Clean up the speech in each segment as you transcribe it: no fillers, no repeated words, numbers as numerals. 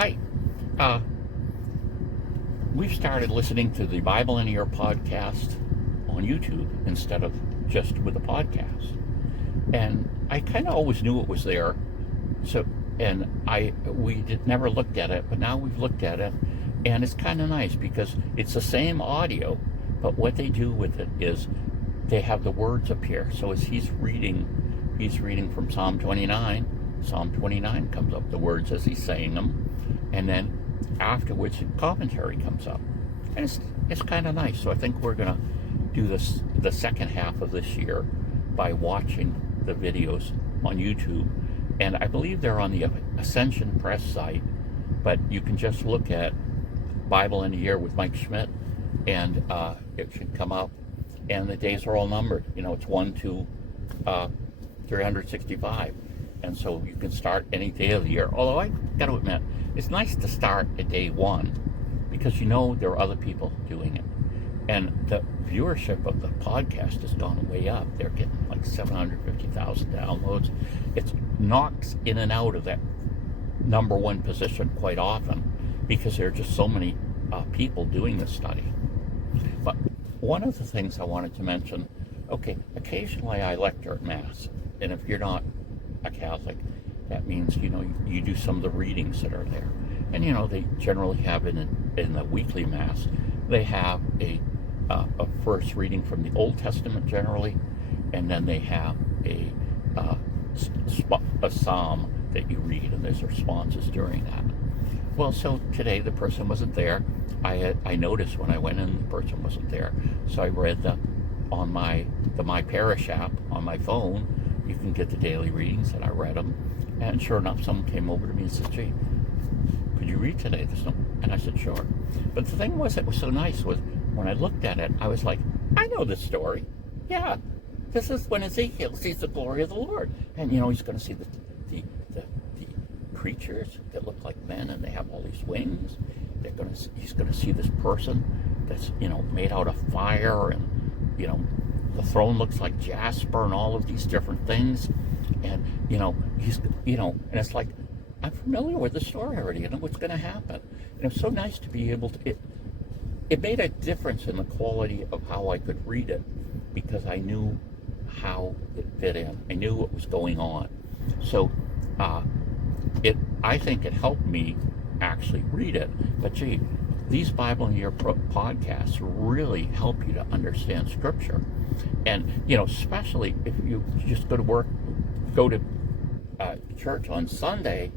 Hi. Uh, we've started listening to the Bible in a Year podcast on YouTube instead of just with a podcast. And I kind of always knew it was there. So, never looked at it, but now we've looked at it, and it's kind of nice because it's the same audio, but what they do with it is they have the words appear. So as he's reading from Psalm 29. Psalm 29 comes up, the words as he's saying them, and then afterwards commentary comes up, and it's kind of nice. So I think we're gonna do this the second half of this year by watching the videos on YouTube, and I believe they're on the Ascension Press site, but you can just look at Bible in a Year with Mike Schmidt, and it should come up, and the days are all numbered. You know, it's 1 to 365. And so you can start any day of the year. Although I got to admit, it's nice to start at day 1 because you know there are other people doing it. And the viewership of the podcast has gone way up. They're getting like 750,000 downloads. It knocks in and out of that number 1 position quite often because there are just so many people doing this study. But one of the things I wanted to mention, okay, occasionally I lecture at Mass. And if you're not a Catholic, that means, you know, you do some of the readings that are there. And, you know, they generally have in the weekly Mass, they have a first reading from the Old Testament generally, and then they have a psalm that you read, and there's responses during that. Well, so today the person wasn't there. I noticed when I went in the person wasn't there, so I read on the My Parish app on my phone. You can get the daily readings, and I read them, and sure enough, someone came over to me and said, "Gee, could you read today?" And I said, "Sure." But the thing was, it was so nice was when I looked at it, I was like, "I know this story. Yeah, this is when Ezekiel sees the glory of the Lord, and you know he's going to see the creatures that look like men, and they have all these wings. He's going to see this person that's, you know, made out of fire, and you know." The throne looks like jasper and all of these different things. And, you know, and it's like, I'm familiar with the story already. I know what's going to happen. And it was so nice to be able to, it made a difference in the quality of how I could read it because I knew how it fit in. I knew what was going on. So, I think it helped me actually read it. But gee, these Bible in a Year podcasts really help you to understand Scripture. And, you know, especially if you just go to church on Sunday,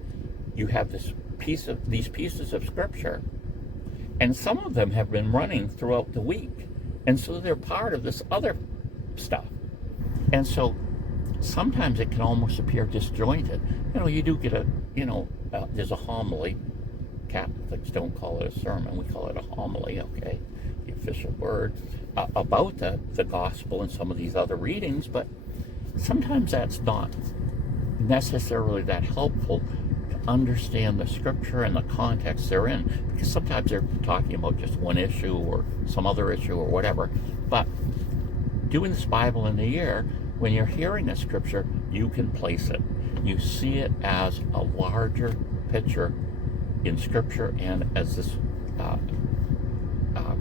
you have these pieces of Scripture, and some of them have been running throughout the week, and so they're part of this other stuff. And so sometimes it can almost appear disjointed. You know, you do get there's a homily. Catholics don't call it a sermon, we call it a homily, okay, the official word, about the gospel and some of these other readings, but sometimes that's not necessarily that helpful to understand the Scripture and the context they're in, because sometimes they're talking about just one issue or some other issue or whatever. But doing this Bible in a Year, when you're hearing a Scripture, you can place it. You see it as a larger picture in Scripture, and as this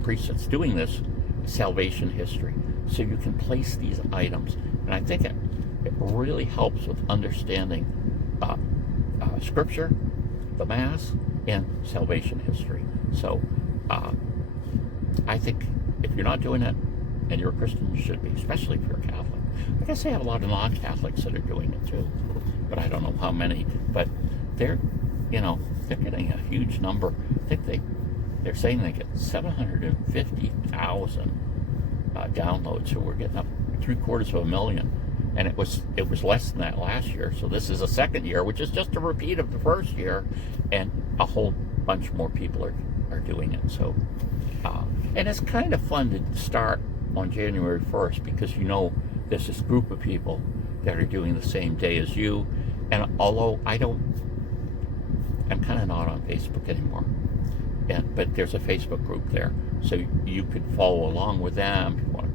priest that's doing this, salvation history. So you can place these items, and I think it really helps with understanding Scripture, the Mass, and salvation history. So I think if you're not doing it, and you're a Christian, you should be, especially if you're a Catholic. I guess they have a lot of non-Catholics that are doing it too, but I don't know how many. But they're getting a huge number. I think they're saying they get 750,000 downloads, so we're getting up 750,000, and it was less than that last year. So this is a second year, which is just a repeat of the first year, and a whole bunch more people are doing it. So and it's kind of fun to start on January 1st because you know there's this group of people that are doing the same day as you. And although I'm kind of not on Facebook anymore, but there's a Facebook group there, so you could follow along with them. If you want to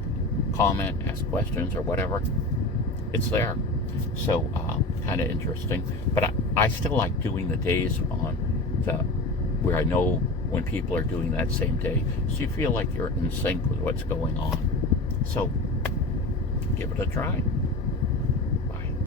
comment, ask questions, or whatever, it's there. So kind of interesting. But I still like doing the days on the where I know when people are doing that same day, so you feel like you're in sync with what's going on. So give it a try.